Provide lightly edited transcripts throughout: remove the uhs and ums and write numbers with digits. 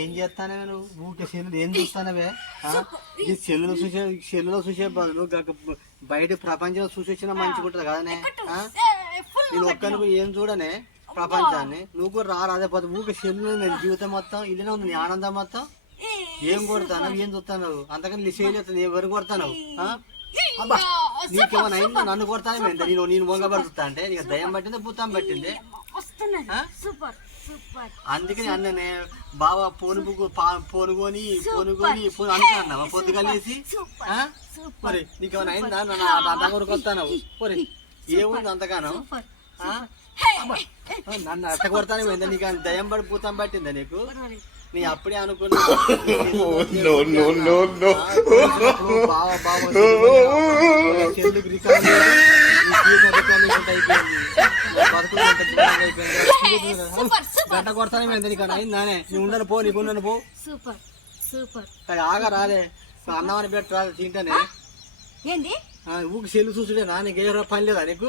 ఏం చేస్తానే నువ్వు ఊకే సెల్లు ఏం చూస్తానవే? ఈ సెల్లులో చూసే బదులు బయట ప్రపంచంలో చూసి వచ్చినా మంచిగా ఉంటుంది కదనే. నేను ఒక్కరికి ఏం చూడనే ప్రపంచాన్ని, నువ్వు కూడా రాదే పోతే ఊకే సెల్లు జీవితం మొత్తం ఇదేనే ఉంది నీ ఆనందం మొత్తం. ఏం కొడతాను ఏం చూస్తాను అంతకని నీ చేయలేదు ఎవరు కొడతాను? అబ్బా నీకేమైనా అయిందో నన్ను కొడతానే నేను మొంగబడుతా అంటే నీకు దయ్యం పట్టింది భూతం పట్టింది. అందుకని అన్ననే బావా పోనుకొని అంటున్నావా పొద్దుగలేసి? మరి నీకేమైనా అయిందా? నా దగ్గరకు వస్తాను మరి ఏముంది అంతగానో? నన్ను అట్ట కొడతానే పోయిందా? నీకు దయ్యం పడి భూతం పట్టిందా నీకు? నీ అప్పుడే అనుకున్నా బావా బావా చెల్లుకు రికార్డు గంట కొడతానే పోయింది నీకు అయిందానే? నువ్వు ఉండను పో, నీకు ఉండను పో. ఆగా రాలే అన్నం అని పెట్టి రాలే తింటానే. ఊకి సెల్లు చూసుడేనా? నీకు ఏ పని లేదా నీకు?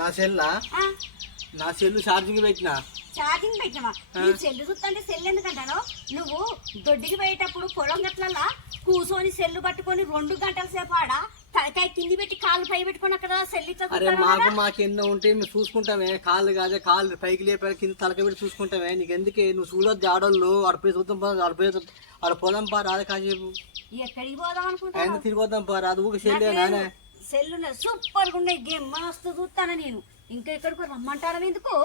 నా సెల్లా? నా సెల్లు ఛార్జింగ్ పెట్టినా. ఛార్జింగ్ పెట్టినవా? నీ సెల్లు చూస్తుంటే సెల్ ఎందుకంటాను? నువ్వు దొడ్డికి పోయేటప్పుడు పొలం గట్లల్లా కూర్చొని సెల్లు పట్టుకొని 2 గంటల సేపు ఆడ తలకాయ కింది పెట్టి కాళ్ళు పై పెట్టుకొని అక్కడ సెల్లు. అరే మాకెన్నో ఉంటే మేము చూసుకుంటామే. కాళ్ళు కాదే కాళ్ళు పైకి లేపారు కింద తలకాయ పెట్టి చూసుకుంటామే. నీకు ఎందుకే? నువ్వు చూడొద్దు ఆడోళ్ళు అడిపోయి చూద్దాం ఆడ పోదాం పా రాదే కాసేపు. ఎక్కడికి పోదాం అనుకుంటా? తిరిగిపోదాం పా రాదు ఊకి సెల్లు నానే. సెల్లు సూపర్ గా ఉన్నాయి, గేమ్ మస్తు చూస్తాను నేను. ఇంకా ఎక్కడికి రమ్మంటారా? ఎందుకు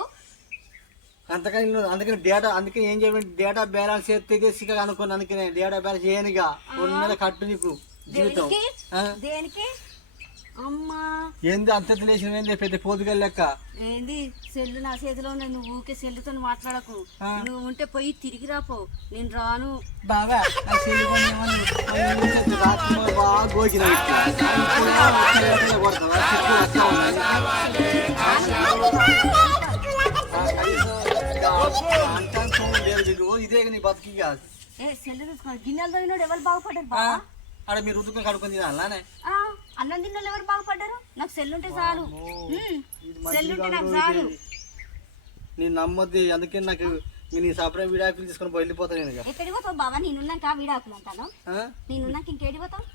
అందుకని డేటా అందుకని ఏం చేయడం డేటా బ్యాలెన్స్ చేస్తే అనుకున్నా. అందుకనే డేటా బ్యాలెన్స్ చేయనిగా 2 నెలల కట్టు నీకు జీవితం. దేనికి అమ్మా? ఏంది అంత లేచిన పెద్ద పోతుగల్ లెక్క? ఏంది సెల్లు నా చేతిలో ఉన్నది, నువ్వు ఊకే సెల్లుతో మాట్లాడకు. నువ్వు ఉంటే పోయి తిరిగి రాపో, నేను రాను. బాగా ఇదే నీ బతికి కాదు. సెల్లు తీసుకోవాలి. గిన్నెలు తోగినోడు ఎవరు బాగుపడ్డారు బా? అక్కడ మీరు రుద్దుకొని కడుకొని తినాలనే? అన్నం తిన్నోళ్ళు ఎవరు బాగుపడ్డారు? నాకు సెల్లుంటే చాలు, సెల్లుంటే నాకు చాలు. నేను నమ్మొద్ది. అందుకే నాకు నీ సపరేట్ విడాకులు తీసుకొని వెళ్ళిపోతాను. నేను ఎక్కడికి పోతావు బాబా? నేనున్నాక విడాకులు అంటాను. నేనున్నాక ఇంకేడి పోతావు?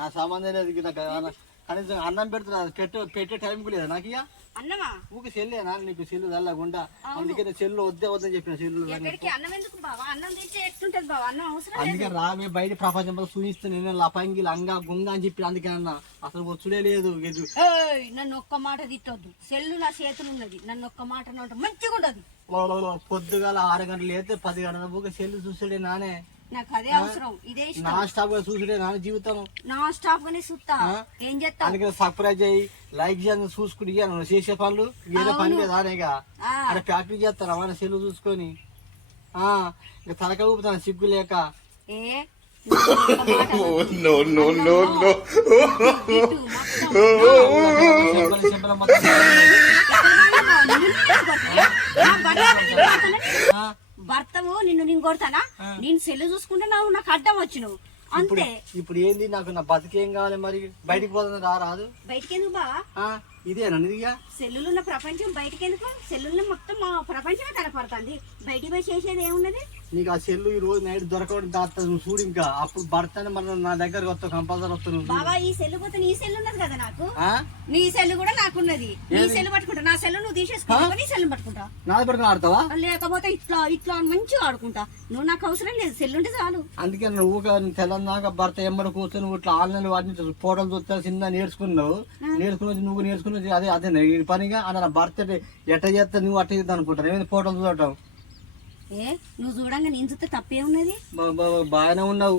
నా సంబంధం లేదు. నాకు కనీసం అన్నం పెడుతున్నా పెట్టే టైం కూడా లేదా నాకు? ఇక అన్నమా ఊకి సెల్లేనా నీకు? సెల్లు చల్లగుండా. అందుకే సెల్లు వద్దని చెప్పిన. సెల్లు అన్నం ఎందుకు బావా? అన్నం తెచ్చి ఎట్టుంటది బావా? అన్నం అవసరం. అందుకే రామే బయట ప్రపంచంలో చూపిస్తే నేను లపంగి లంగా గుంగ అని చెప్పి అందుకే అన్నా. అసలు వచ్చుడే లేదు. నన్ను ఒక్క మాట తిట్టొద్దు. సెల్లు నా చేతులు ఉన్నది, నన్ను ఒక్క మాట మంచిగా ఉండదు. పొద్దుగాల 6 గంటలు అయితే 10 గంటల ఊకే సెల్లు చూసాడే నానే. నాకు అదే అవసరం, ఇదే నా స్టాప్ గా చూసుడే నా జీవితం. నా స్టాప్ గానే చూస్తా. ఏం చేస్తా? అందుకని సర్ప్రైజ్ అయ్యి లైక్ చేయాలని చూసుకుని చేసే పనులు వేరే పని లేదు. ఆనేగా అక్కడ ఫ్యాక్టరీ చేస్తాను మన సెల్లు చూసుకొని. ఇక తలక ఊపుతాను సిగ్గు లేక. భర్తవు నిన్ను నేను కొడతానా? నేను సెల్లు చూసుకుంటే నాకు అడ్డం వచ్చినావు అంతే. ఇప్పుడు ఏంది నాకు? నా బతికేం కావాలి మరి? బయటికి పోతుంది రాదు. బయటికి ఎందుకు బావా? ఇదేనా ఇదిగా సెల్లులున్న ప్రపంచం బయటికి ఎందుకు? సెల్లున్న మొత్తం మా ప్రపంచమే కనపడుతుంది. బయటికి పోయి చేసేది ఏమున్నది? నీకు ఆ సెల్లు ఈ రోజు నైట్ దొరకడం దాస్తా నువ్వు చూడు. ఇంకా అప్పుడు భర్తనే మనం నా దగ్గరకు వస్తావు, కంపల్సరీ వస్తాను. బాబా ఈ సెల్లు పోతే నీ సెల్లు ఉన్నది కదా నాకు. నీ సెల్లు కూడా నాకున్నది. నీ సెల్లు పట్టుకుంటా, నా సెల్లు నువ్వు తీసేసుకో, నీ సెల్లు పట్టుకుంటా. నాది పట్టుకుని ఆడతావా? లేకపోతే ఇట్లా ఇట్లా మంచిగా ఆడుకుంటా. నువ్వు నాకు అవసరం లేదు, సెల్లుంటే చాలు. అందుకే నువ్వు తెలంగాణ భర్త ఎమ్మడి కూర్చొని ఇట్లా ఆన్లైన్ వాటిని ఫోటోలు చూస్తా చిన్న నేర్చుకున్నావు. నువ్వు నేర్చుకున్నది అదే అదే పనిగా అన్న భర్త ఎట్ట చేస్తా నువ్వు అట్ట చేద్దాం అనుకుంటారు. ఏమైంది ఫోటోలు చూడటం? నువ్వు చూడంగా నేను చూస్తే తప్పే ఉన్నది. బాగానే ఉన్నావు.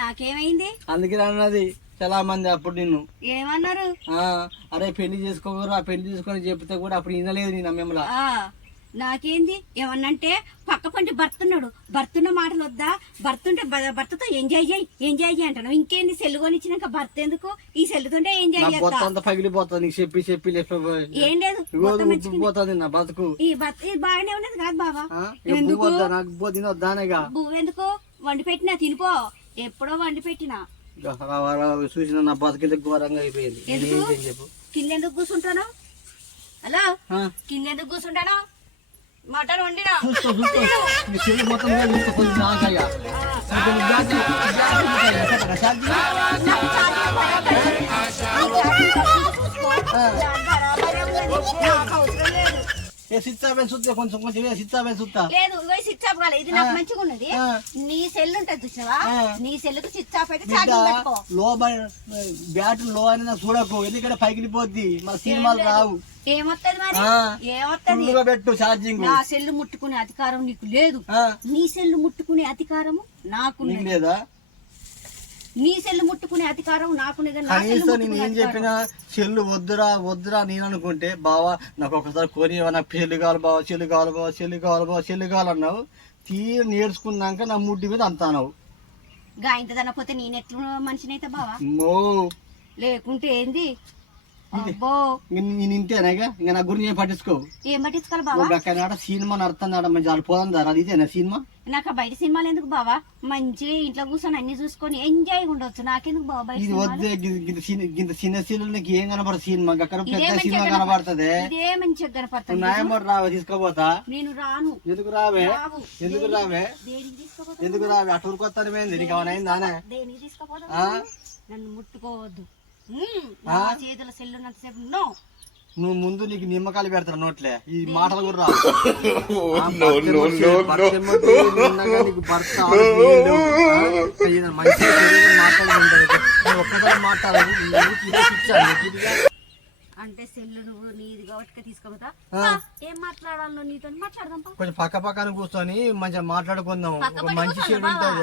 నాకేమైంది? అందుకే అన్నది చాలా మంది అప్పుడు నిన్ను ఏమన్నారు? అరే పెళ్లి చేసుకోకరా, పెళ్లి చేసుకొని చెప్తే కూడా అప్పుడు వినలేదు నేను మిమ్మల్ని. నాకేంది ఏమన్నంటే పక్క పంటి భర్తున్నాడు, భర్తున్న మాటలు వద్దా? భర్తుంటే భర్తతో ఎంజాయ్ చేయి అంటాను. ఇంకేంది సెల్లుకొని ఇచ్చినాక భర్త ఎందుకు? ఈ సెల్లుతుంటే ఎంజాయ్ చేస్తా. పగిలిపోతుంది చెప్పి చెప్పి ఏం లేదు పోతుంది నా బతుకు. ఈ బాగానే ఉన్నది కాదు బాబా. దానేగా ఎందుకు వండి పెట్టినా తినిపో. ఎప్పుడో వండి పెట్టినా చూసిన నా బతుకు ఘోరంగా అయిపోయింది. కిందెందుకు కూర్చుంటాను? హలో కిందెందుకు కూర్చుంటాను? మటన్ వండినా చూసుకో నీ సెల్ మొత్తం మీద చూసుకో కొంచెం నాకయ్యా సిత్తాపే చూస్తే కొంచెం కొంచెం సిత్తాపే చూస్తా లేదు స్విచ్ ఆఫ్ కాలేదు ఇది నాకు మంచిగా ఉన్నది నీ సెల్ ఉంటది చూసినావా నీ సెల్ కు స్విచ్ ఆఫ్ అయితే ఛార్జింగ్ పెట్టుకో లో బ్యాటరీ లో అని నాకు చూడకు ఎందుకంటే పైకి పోద్ది మా సినిమాలు రావు ఏమొత్తది మరి ఏమొత్తది ఫుల్లుగా పెట్టు ఛార్జింగ్ నా సెల్ ముట్టుకునే అధికారం నీకు లేదు నీ సెల్ ముట్టుకునే అధికారము నాకు లేదా నీ సెల్ ముట్టుకునే అధికారం నాకు కనీసం నేను ఏం చెప్పినా చెల్లు వద్దురా నేను అనుకుంటే బావా నాకు ఒకసారి కొని నాకు పెళ్లి కావాలి బావా చెల్లి కావాలి బావా చెల్లి కావాలి బావా చెల్లి కావాలన్నావు తీరు నేర్చుకున్నాక నా ముడ్డి మీద అంతానావు గాయంత దనపోతే నేను ఎట్లు మనిషినైతే బావా లేకుంటే ఏంది అబ్బో నేను ఇంతేనాగా ఇంకా నా గురించి ఏం పట్టించుకోవు ఏం పట్టించుకోవాలి బావా సినిమా నడుతుంది మంచి వాళ్ళు పోదాం దారా ఇదేనా సినిమా నాకు బయట సినిమాలు ఎందుకు బావా మంచిగా ఇంట్లో కూర్చొని అన్ని చూసుకొని ఎంజాయ్ ఉండొచ్చు నాకెందుకు బావా బయట ఇది వద్దే ఇంత చిన్న సీన్లు నీకు ఏం కనపడదు సినిమా అక్కడ పెద్ద సినిమా కనపడుతుంది ఇదే మంచిగా కనపడుతుంది న్యాయమోడు రావే తీసుకోపోతా నేను రాను ఎందుకు రావే దేనికి తీసుకోపోతా ఎందుకు రావే అటు ఊరుకొస్తాను ఏంది నీకు ఏమైనా దేనికి తీసుకోపోతా నన్ను ముట్టుకోవద్దు నా చేతుల సెల్లున్నంతసేపు నో నువ్వు ముందు నీకు నిమ్మకాయలు పెడతారు నోట్లే ఈ మాటలు కూడా ఒక్కసారి మాట్లాడాలి అంటే సెల్లు నువ్వు నీది కాబట్టి తీసుకోపోతా ఏం మాట్లాడాలో నీతో మాట్లాడదాం కొంచెం పక్క పక్కన కూర్చొని మంచిగా మాట్లాడుకుందాం ఒక మంచి చెడు ఉంటది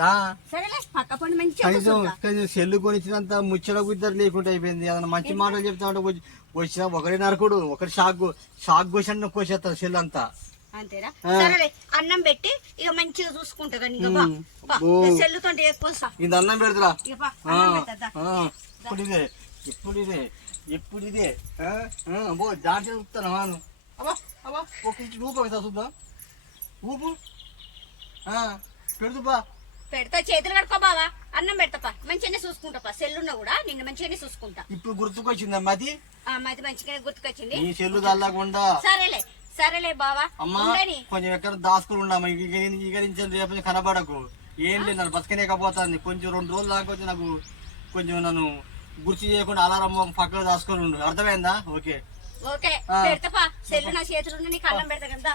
సరేలే పక్క పండి మంచి సెల్లు కొనిచ్చినంత ముచ్చట గుద్దరు లేకుండా అయిపోయింది ఏదైనా మంచి మాటలు చెప్తా ఉంటే వచ్చిన ఒకరి నరకుడు ఒకరి షాక్ క్వశ్చన్ కోసేస్తారు సెల్ అంతా అంతేనా సరేలే అన్నం పెట్టి ఇక మంచిగా చూసుకుంటా సెల్లుతో ఇది అన్నం పెడతారా ఎప్పుడు ఇదే దాంట్లో చూస్తాను అబ్బా అబ్బా ఒక ఊపు అవుతా చూద్దాం ఊపు పెడుతుపా పెడతా చేతులు కడుకో బావా అన్నం పెడతాపా మంచిగానే చూసుకుంటా సెల్లున్నా కూడా నిన్ను మంచిగానే చూసుకుంటా ఇప్పుడు గుర్తుకొచ్చిందమ్మా అది అది మంచిగానే గుర్తుకొచ్చింది నీ సెల్లు దాల్లాకుండా సరేలే బావా అమ్మా కొంచెం ఎక్కడ దాచుకుని ఉన్నామా ఇక నుంచి రేపు కనబడకు ఏం లేదు నన్ను బతకనేకపోతాను కొంచెం 2 రోజులు దాకా వచ్చి నాకు కొంచెం నన్ను గుర్తు చేయకుండా అలారం పక్కన దాచుకొని ఉండు అర్థమైందా ఓకే పెడతాపా సెల్లు నా చేతులు నీకు అన్నం పెడతా కదా